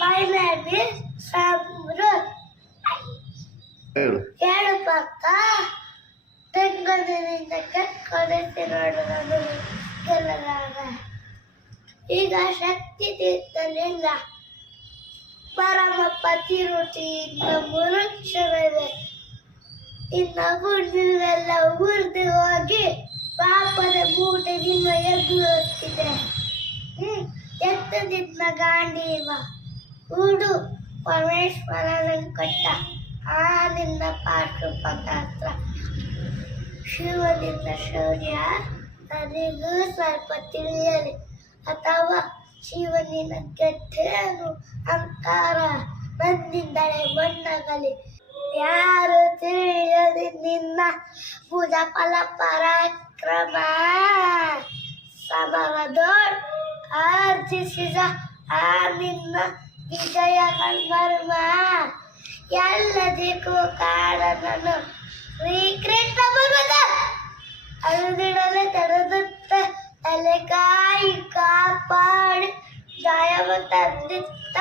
My name is Samrud. ಹೇಳು. ಹೇಳು ಪಕ್ಕ ತೆಂಗದಿಂದ ಕೆಟ್ಕೊಡುತ್ತೆ ನೋಡು ನಾನು ಗೆಲ್ಲಲಾಗ. ಈಗ ಶಕ್ತಿ ತೀರ್ಥನಿಂದ ಪರಮ ಪತಿರುಟಿಯಿಂದ ಮುರುಕ್ಷರವೆ ಇನ್ನ ಗುಂಡಿವೆಲ್ಲ ಉರಿದು ಹೋಗಿ ಪಾಪದ ಮೂಟೆ ನಿಮ್ಮ ಎದ್ದು ಹೋಗ್ತಿದೆ. ಎತ್ತದಿದ್ದ ಗಾಂಡೀವ ಉಡು ಪರಮೇಶ್ವರನ ಕೊಟ್ಟ ಆ ನಿನ್ನ ಪಾಠೋಪಗಾತ್ರ. ಶಿವನಿಂದ ಶೌರ್ಯ ನನಗೂ ಸ್ವಲ್ಪ ತಿಳಿಯಲಿ, ಅಥವಾ ಶಿವನಿನ ಕೆಟ್ಟೇನು ಅಂಕಾರ ನನ್ನಿಂದಲೇ ಮಣ್ಣಾಗಲಿ. ಯಾರು ತಿಳಿಯಲಿ ನಿನ್ನ ಭುಜ ಫಲ ಪರಾಕ್ರಮ. ಸಮರದೋಳ್ ಆರ್ಜಿಸಿದ ಆ ನಿನ್ನ ವಿಜಯ ಮರ್ಮ. ಎಲ್ಲದಕ್ಕೂ ಕಾರಣನು ಶ್ರೀಕೃಷ್ಣ ಪರ್ವತ. ಅಳುದಿಡಲೆ ತಡೆದುತ್ತ ತಲೆಕಾಯಿ ಕಾಪಾಡಿ ಜಯವ ತಂದಿತ್ತ